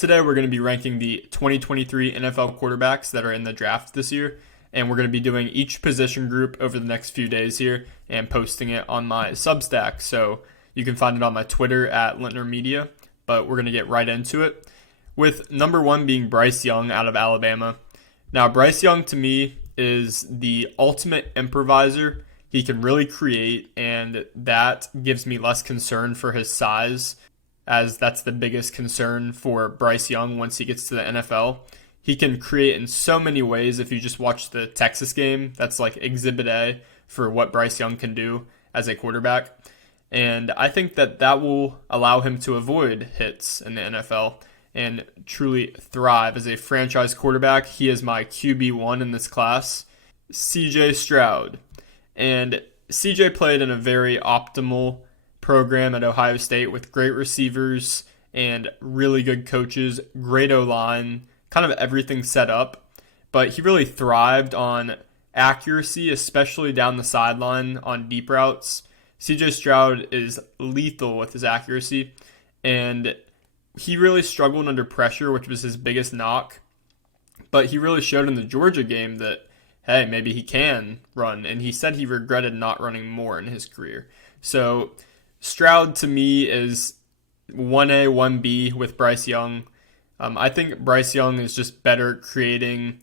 Today we're going to be ranking the 2023 NFL quarterbacks that are in the draft this year, and we're going to be doing each position group over the next few days here and posting it on my Substack. So you can find it on my Twitter at Lintner Media, but we're going to get right into it with number one being Bryce Young out of Alabama. Now, Bryce Young to me is the ultimate improviser. He can really create, and that gives me less concern for his size, as that's the biggest concern for Bryce Young once he gets to the NFL. He can create in so many ways. If you just watch the Texas game, that's like exhibit A for what Bryce Young can do as a quarterback. And I think that will allow him to avoid hits in the NFL and truly thrive as a franchise quarterback. He is my QB1 in this class, CJ Stroud. And CJ played in a very optimal program at Ohio State with great receivers and really good coaches, great O-line, kind of everything set up. But he really thrived on accuracy, especially down the sideline on deep routes. CJ Stroud is lethal with his accuracy, and he really struggled under pressure, which was his biggest knock. But he really showed in the Georgia game that, hey, maybe he can run, and he said he regretted not running more in his career. So Stroud to me is 1A, 1B with Bryce Young. I think Bryce Young is just better at creating,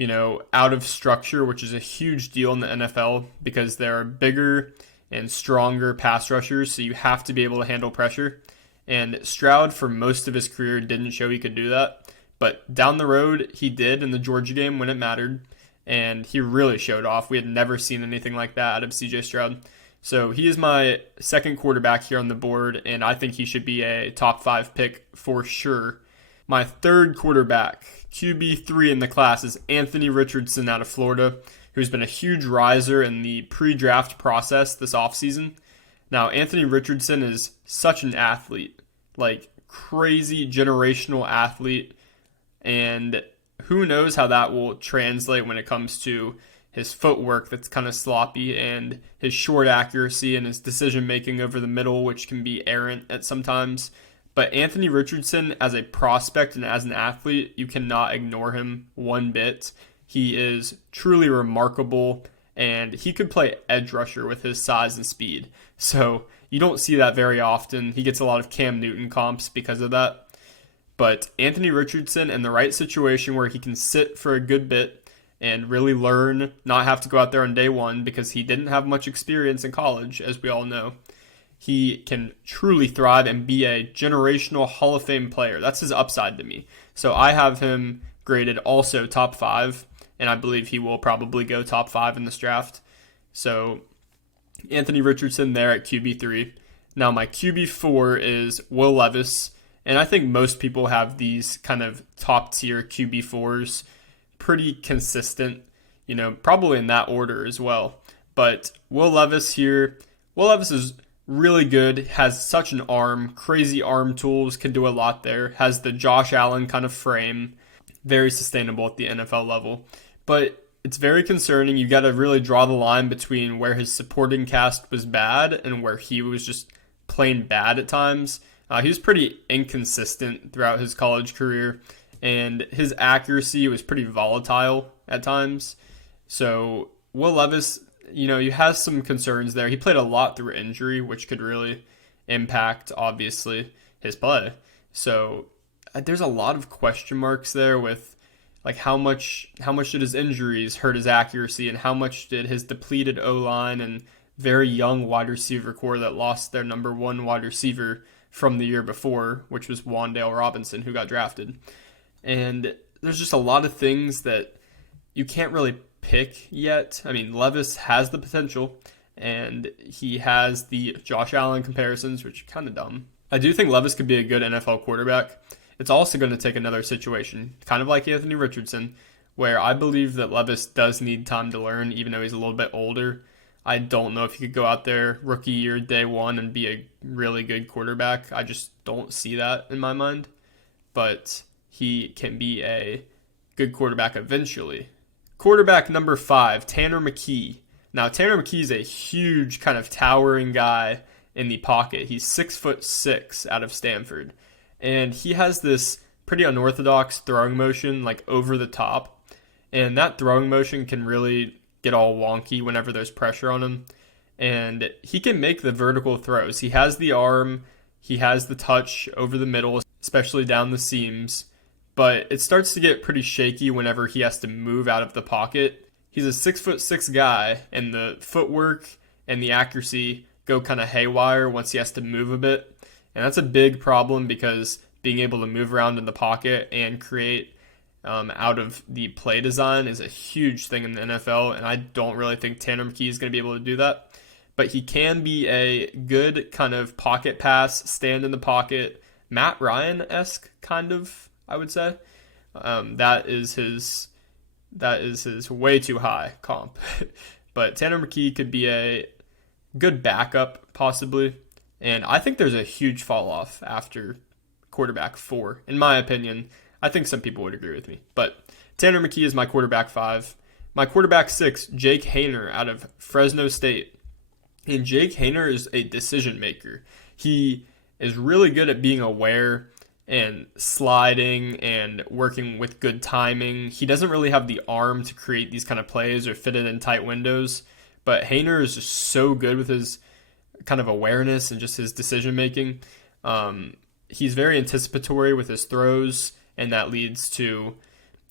out of structure, which is a huge deal in the NFL because there are bigger and stronger pass rushers, so you have to be able to handle pressure. And Stroud, for most of his career, didn't show he could do that. But down the road, he did in the Georgia game when it mattered, and he really showed off. We had never seen anything like that out of CJ Stroud. So he is my second quarterback here on the board, and I think he should be a top 5 pick for sure. My third quarterback, QB3 in the class, is Anthony Richardson out of Florida, who's been a huge riser in the pre-draft process this offseason. Now, Anthony Richardson is such an athlete, like crazy generational athlete, and who knows how that will translate when it comes to his footwork that's kind of sloppy and his short accuracy and his decision making over the middle, which can be errant at sometimes. But Anthony Richardson as a prospect and as an athlete, you cannot ignore him one bit. He is truly remarkable, and he could play edge rusher with his size and speed. So you don't see that very often. He gets a lot of Cam Newton comps because of that. But Anthony Richardson in the right situation where he can sit for a good bit and really learn, not have to go out there on day one because he didn't have much experience in college, as we all know. He can truly thrive and be a generational Hall of Fame player. That's his upside to me. So I have him graded also top 5, and I believe he will probably go top 5 in this draft. So Anthony Richardson there at QB3. Now my QB4 is Will Levis, and I think most people have these kind of top tier QB4s pretty consistent, probably in that order as well. But Will Levis here, Will Levis is really good, has such an arm, crazy arm tools, can do a lot there, has the Josh Allen kind of frame, very sustainable at the NFL level. But it's very concerning. You got to really draw the line between where his supporting cast was bad and where he was just plain bad at times. He was pretty inconsistent throughout his college career, and his accuracy was pretty volatile at times. So Will Levis, he has some concerns there. He played a lot through injury, which could really impact, obviously, his play. So there's a lot of question marks there with like how much did his injuries hurt his accuracy, and how much did his depleted O-line and very young wide receiver core that lost their number one wide receiver from the year before, which was Wan'Dale Robinson, who got drafted. And there's just a lot of things that you can't really pick yet. I mean, Levis has the potential, and he has the Josh Allen comparisons, which are kind of dumb. I do think Levis could be a good NFL quarterback. It's also going to take another situation, kind of like Anthony Richardson, where I believe that Levis does need time to learn, even though he's a little bit older. I don't know if he could go out there rookie year, day one, and be a really good quarterback. I just don't see that in my mind. But he can be a good quarterback eventually. Quarterback number 5, Tanner McKee. Now, Tanner McKee is a huge kind of towering guy in the pocket. He's 6'6" out of Stanford. And he has this pretty unorthodox throwing motion, like over the top. And that throwing motion can really get all wonky whenever there's pressure on him. And he can make the vertical throws. He has the arm, he has the touch over the middle, especially down the seams. But it starts to get pretty shaky whenever he has to move out of the pocket. He's a 6'6" guy, and the footwork and the accuracy go kind of haywire once he has to move a bit. And that's a big problem because being able to move around in the pocket and create out of the play design is a huge thing in the NFL, and I don't really think Tanner McKee is going to be able to do that. But he can be a good kind of pocket pass, stand in the pocket, Matt Ryan-esque kind of, I would say. That is his way too high comp. But Tanner McKee could be a good backup, possibly. And I think there's a huge fall off after quarterback 4, in my opinion. I think some people would agree with me. But Tanner McKee is my quarterback 5. My quarterback 6, Jake Haener out of Fresno State. And Jake Haener is a decision maker. He is really good at being aware and sliding and working with good timing. He doesn't really have the arm to create these kind of plays or fit it in tight windows. But Haener is just so good with his kind of awareness and just his decision making. He's very anticipatory with his throws, and that leads to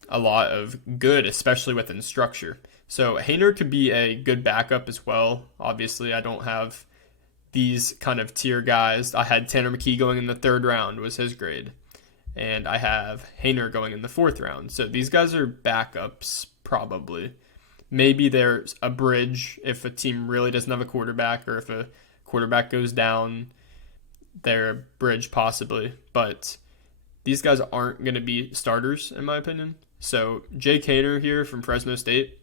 a lot of good, especially within structure. So Haener could be a good backup as well. Obviously, I don't have these kind of tier guys. I had Tanner McKee going in the 3rd round was his grade. And I have Haener going in the 4th round. So these guys are backups, probably. Maybe there's a bridge if a team really doesn't have a quarterback, or if a quarterback goes down, they're a bridge possibly. But these guys aren't going to be starters, in my opinion. So Jake Haener here from Fresno State,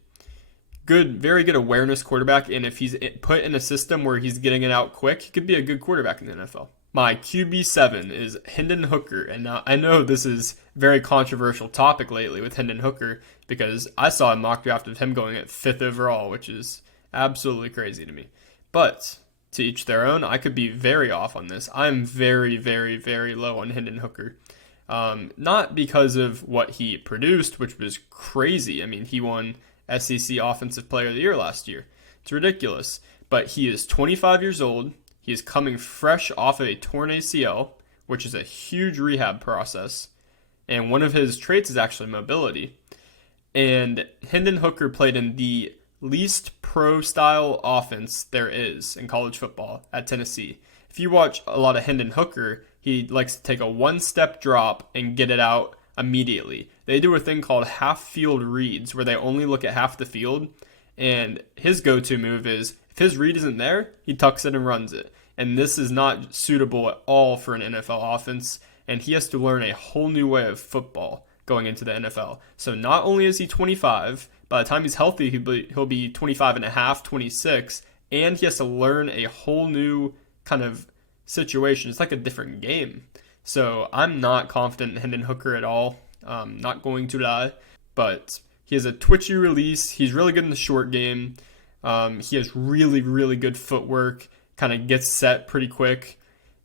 good, very good awareness quarterback, and if he's put in a system where he's getting it out quick, he could be a good quarterback in the NFL. My QB7 is Hendon Hooker, and now I know this is a very controversial topic lately with Hendon Hooker because I saw a mock draft of him going at 5th overall, which is absolutely crazy to me. But to each their own, I could be very off on this. I'm very, very, very low on Hendon Hooker. Not because of what he produced, which was crazy. I mean, he won SEC Offensive Player of the Year last year. It's ridiculous. But he is 25 years old. He is coming fresh off of a torn ACL, which is a huge rehab process. And one of his traits is actually mobility. And Hendon Hooker played in the least pro-style offense there is in college football at Tennessee. If you watch a lot of Hendon Hooker, he likes to take a one-step drop and get it out immediately. They do a thing called half-field reads where they only look at half the field, and his go-to move is if his read isn't there, he tucks it and runs it. And this is not suitable at all for an NFL offense, and he has to learn a whole new way of football going into the NFL. So not only is he 25, by the time he's healthy, he'll be 25 and a half, 26, and he has to learn a whole new kind of situation. It's like a different game. So I'm not confident in Hendon Hooker at all. Not going to lie. But he has a twitchy release. He's really good in the short game. He has really, really good footwork. Kind of gets set pretty quick.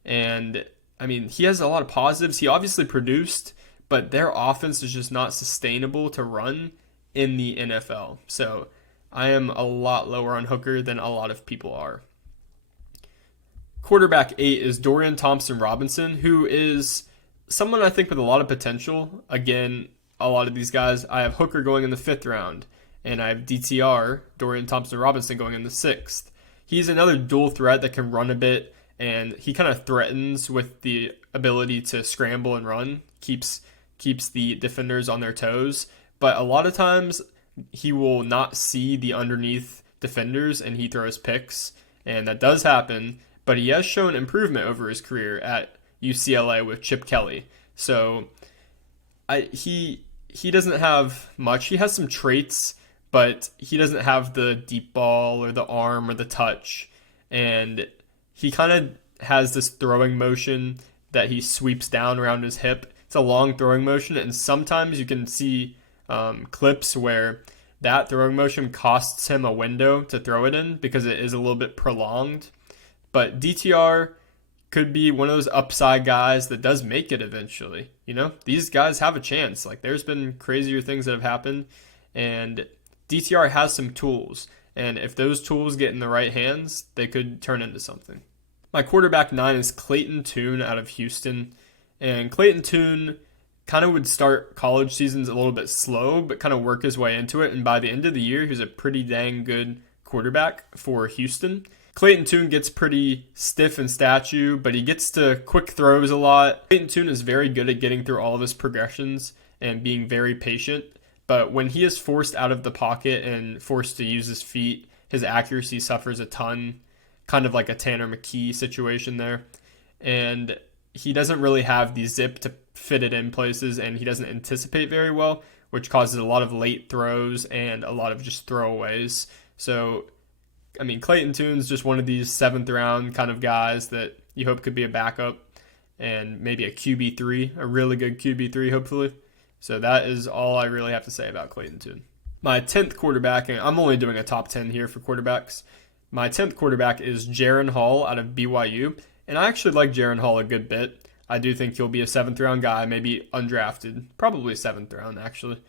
And, I mean, he has a lot of positives. He obviously produced, but their offense is just not sustainable to run in the NFL. So I am a lot lower on Hooker than a lot of people are. Quarterback 8 is Dorian Thompson-Robinson, who is someone I think with a lot of potential. Again, a lot of these guys, I have Hooker going in the 5th round, and I have DTR, Dorian Thompson-Robinson, going in the 6th. He's another dual threat that can run a bit, and he kind of threatens with the ability to scramble and run, keeps the defenders on their toes. But a lot of times, he will not see the underneath defenders, and he throws picks, and that does happen. But he has shown improvement over his career at UCLA with Chip Kelly. So he doesn't have much. He has some traits, but he doesn't have the deep ball or the arm or the touch. And he kind of has this throwing motion that he sweeps down around his hip. It's a long throwing motion, and sometimes you can see clips where that throwing motion costs him a window to throw it in because it is a little bit prolonged. But DTR could be one of those upside guys that does make it eventually. You know, these guys have a chance. Like, there's been crazier things that have happened, and DTR has some tools. And if those tools get in the right hands, they could turn into something. My quarterback 9 is Clayton Tune out of Houston. And Clayton Tune kind of would start college seasons a little bit slow, but kind of work his way into it. And by the end of the year, he was a pretty dang good quarterback for Houston. Clayton Tune gets pretty stiff in statue, but he gets to quick throws a lot. Clayton Tune is very good at getting through all of his progressions and being very patient. But when he is forced out of the pocket and forced to use his feet, his accuracy suffers a ton, kind of like a Tanner McKee situation there. And he doesn't really have the zip to fit it in places, and he doesn't anticipate very well, which causes a lot of late throws and a lot of just throwaways. So, I mean, Clayton Tune's just one of these 7th round kind of guys that you hope could be a backup and maybe a QB3, a really good QB3, hopefully. So that is all I really have to say about Clayton Tune. My 10th quarterback, and I'm only doing a top 10 here for quarterbacks. My 10th quarterback is Jaren Hall out of BYU. And I actually like Jaren Hall a good bit. I do think he'll be a 7th round guy, maybe undrafted, probably 7th round actually.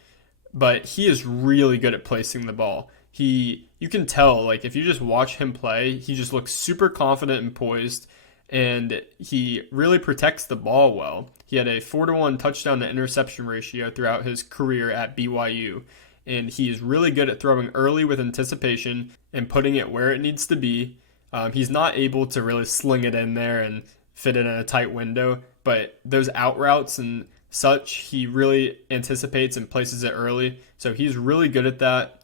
But he is really good at placing the ball. You can tell, like, if you just watch him play, he just looks super confident and poised, and he really protects the ball well. He had a 4-to-1 touchdown to interception ratio throughout his career at BYU, and he is really good at throwing early with anticipation and putting it where it needs to be. He's not able to really sling it in there and fit it in a tight window, but those out routes and such, he really anticipates and places it early. So he's really good at that.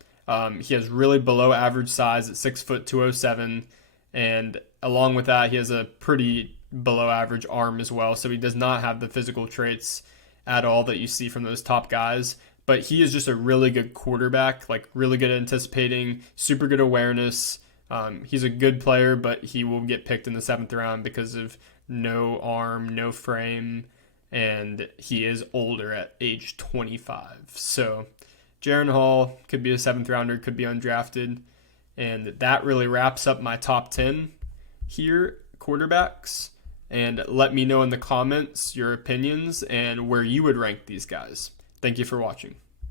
He has really below average size at 6 foot 207, and along with that, he has a pretty below average arm as well. So he does not have the physical traits at all that you see from those top guys. But he is just a really good quarterback, like really good at anticipating, super good awareness. He's a good player, but he will get picked in the 7th round because of no arm, no frame, and he is older at age 25. So Jaren Hall could be a 7th rounder, could be undrafted. And that really wraps up my top 10 here, quarterbacks. And let me know in the comments your opinions and where you would rank these guys. Thank you for watching.